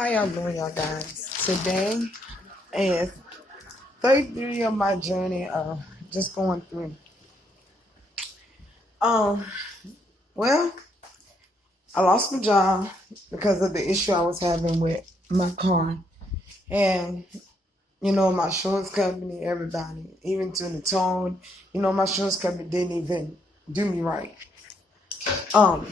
How y'all doing, y'all guys? Today is 33 of my journey of just going through. Um, well, I lost my job because of the issue I was having with my car. And, my insurance company, everybody, even to the tone, my insurance company didn't even do me right. Um,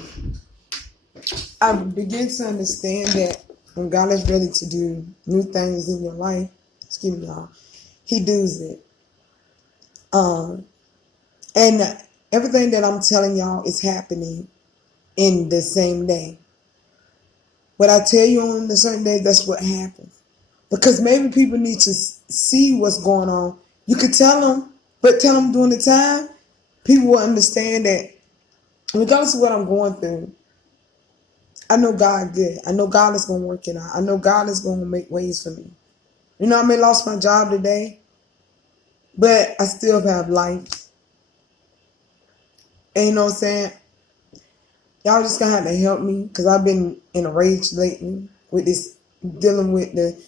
I began to understand that when God is ready to do new things in your life, excuse me, y'all, He does it. And everything that I'm telling y'all is happening in the same day. What I tell you on the certain day, that's what happens. Because maybe people need to see what's going on. You could tell them, but tell them during the time, people will understand that regardless of what I'm going through, I know God good. I know God is going to work it out. I know God is going to make ways for me. I may lost my job today, but I still have life. And you know what I'm saying? Y'all just gonna have to help me because I've been in a rage lately with this, dealing with the,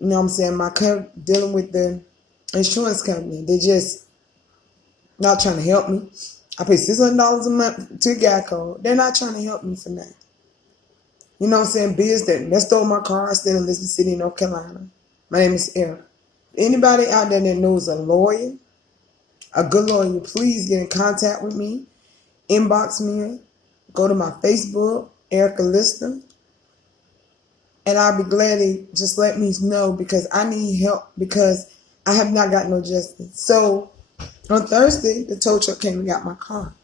dealing with the insurance company. They just not trying to help me. I pay $600 a month to Geico. They're not trying to help me for that. You know what I'm saying? Biz that stole my car. I stay in Elizabeth City, North Carolina. My name is Eric. Anybody out there that knows a lawyer, a good lawyer, please get in contact with me. Inbox me. Go to my Facebook, Erica Lister. And I'll be glad to just let me know because I need help because I have not got no justice. So on Thursday, the tow truck came and got my car.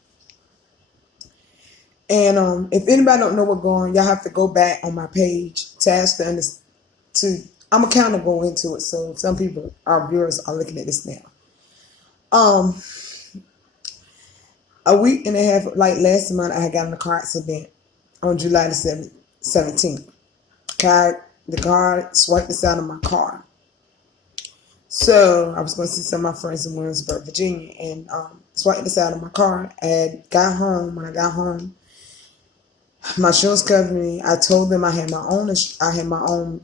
And if anybody don't know what's going on, y'all have to go back on my page to ask I'm accountable into it. So some people, our viewers, are looking at this now. A week and a half, like last month, I had got in a car accident on July the 17th. The car swiped the side of my car. So I was going to see some of my friends in Williamsburg, Virginia, and swiped the side of my car. And got home. When I got home, my insurance company, I told them I had my own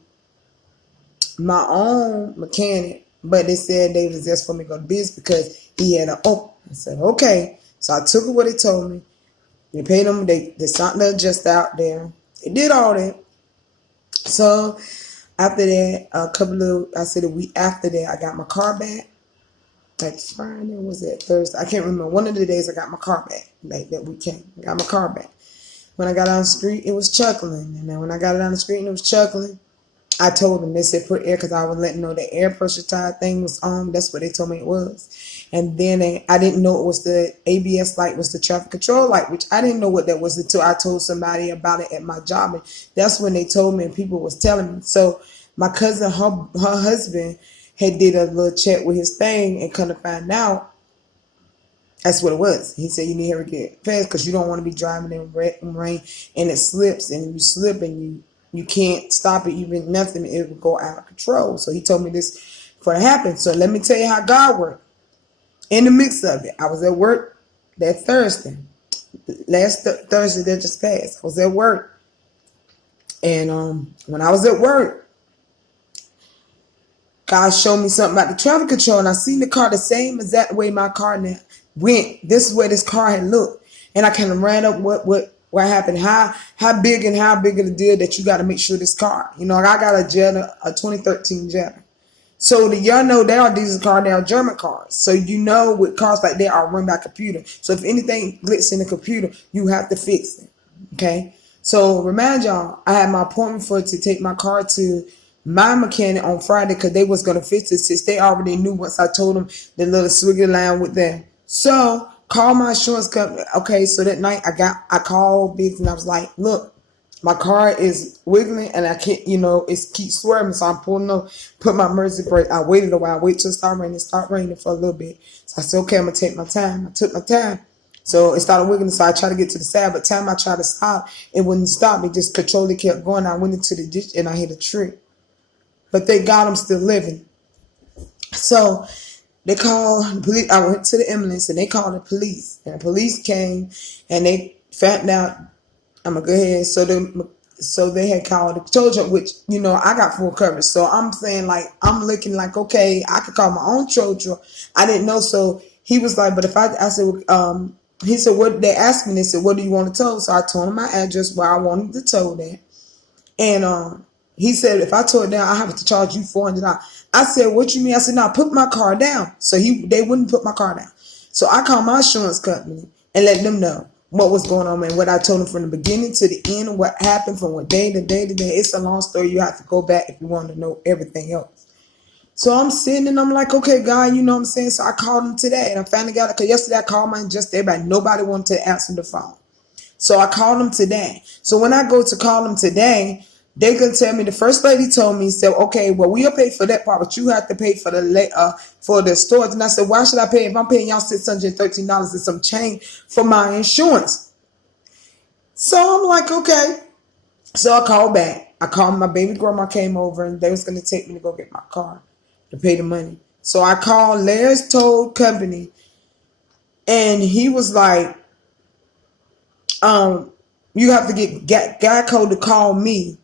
mechanic, but they said they was just for me to go to business because he had I said okay. So I took what they told me. They paid them. They signed the adjust out there. They did all that. So after that, a week after that, I got my car back. Like Friday, was it Thursday? I can't remember. One of the days I got my car back. Like that weekend, I got my car back. When I got on the street, it was chuckling. And then when I got it on the street and it was chuckling, I told them, they said put air, because I was letting know the air pressure tire thing was on. That's what they told me it was. And then I didn't know it was the ABS light, was the traffic control light, which I didn't know what that was until I told somebody about it at my job. And that's when they told me and people was telling me. So my cousin, her husband, had did a little check with his thing and come to find out that's what it was. He said you need to get fast because you don't want to be driving in rain and it slips and you slip and you can't stop it, even nothing, it will go out of control. So he told me this before it happened. So let me tell you how God worked. In the mix of it, I was at work that Thursday. Last Thursday that just passed, I was at work. And when I was at work, God showed me something about the traffic control, and I seen the car the same exact way my car now went. This is where this car had looked. And I kind of ran up what happened, how big of a deal that you got to make sure this car. I got a Jetta, a 2013 Jetta. So y'all know they are diesel cars, they are German cars. So with cars like that are run by computer. So if anything glitches in the computer, you have to fix it. Okay? So remind y'all, I had my appointment to take my car to my mechanic on Friday because they was going to fix it since they already knew once I told them the little swiggy line with them. So call my insurance company. Okay, so that night I called Biggs and I was like, look, my car is wiggling and I can't, it keeps swerving. So I'm put my emergency brake. I waited a while, wait till it start raining for a little bit. So I said, okay, I'm going to take my time. I took my time. So it started wiggling. So I tried to get to the side, but time I tried to stop, it wouldn't stop. It just controlled, it kept going. I went into the ditch and I hit a tree. But thank God I'm still living. So they called the police. I went to the ambulance and they called the police. And the police came and they found out I'm going to go ahead. So So they had called the children, which, I got full coverage. So I'm saying, like, I'm looking like, okay, I could call my own children. I didn't know. So he was like, but if I said, he said, what, they asked me, they said, what do you want to tow? So I told him my address where I wanted to tow that. And he said, if I tore it down, I have to charge you $400. I said, what you mean? I said, no, put my car down. So they wouldn't put my car down. So I called my insurance company and let them know what was going on and what I told them from the beginning to the end, what happened from what day to day to day. It's a long story. You have to go back if you want to know everything else. So I'm sitting and I'm like, okay, God, you know what I'm saying? So I called him today and I finally got it. Because yesterday I called my just everybody. Nobody wanted to answer the phone. So I called him today. So when I go to call him today, they can tell me, the first lady told me, said, okay, well, we'll pay for that part, but you have to pay for the storage. And I said, why should I pay if I'm paying y'all $613 and some change for my insurance? So I'm like, okay. So I called back. I called my baby grandma came over and they was going to take me to go get my car to pay the money. So I called Larry's Toll Company and he was like, you have to get Geico to call me,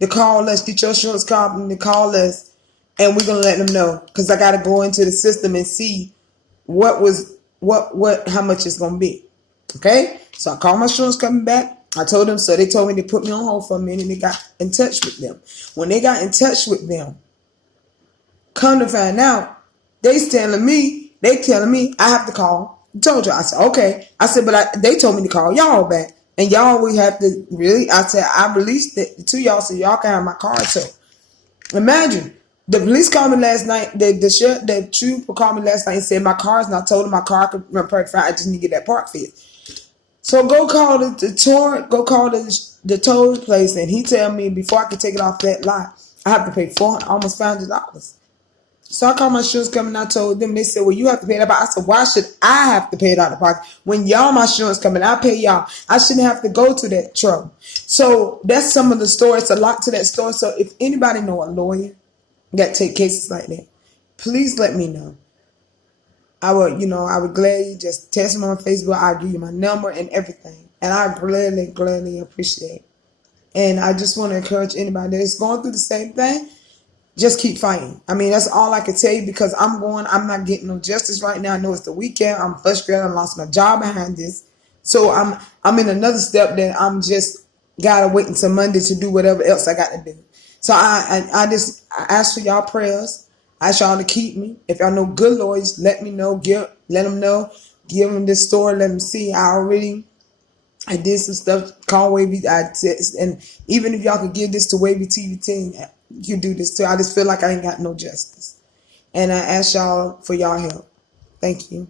to call us, get your insurance company to call us, and we're gonna let them know because I gotta go into the system and see how much it's gonna be. Okay, so I called my insurance company back. I told them, so they told me to put me on hold for a minute and they got in touch with them. When they got in touch with them, come to find out, they telling me I have to call. I told you. I said, okay. I said, but they told me to call y'all back. And y'all, we have to really, I said, I released it to y'all so y'all can have my car. So imagine, the police called me last night. The trooper called me last night and said, my car's not totaled. My car could run perfect fine. I just need to get that part fixed. So go call the toll place. And he tell me before I can take it off that lot, I have to pay almost $500. So I called my insurance company and I told them, they said, well, you have to pay that. I said, why should I have to pay it out of pocket? When y'all my insurance company, I pay y'all. I shouldn't have to go to that trouble. So that's some of the story. It's a lot to that story. So if anybody know a lawyer that take cases like that, please let me know. I would gladly just text me on Facebook. I'll give you my number and everything. And I gladly appreciate it. And I just want to encourage anybody that's going through the same thing. Just keep fighting. I mean, that's all I can tell you because I'm not getting no justice right now. I know it's the weekend. I'm frustrated. I lost my job behind this. So I'm in another step that I'm just gotta wait until Monday to do whatever else I got to do. So I ask for y'all prayers. I ask y'all to keep me. If y'all know good lawyers, let me know. Let them know. Give them this story. Let them see. I did some stuff. Call Wavy. And even if y'all could give this to Wavy TV team, you do this too. I just feel like I ain't got no justice. And I ask y'all for y'all help. Thank you.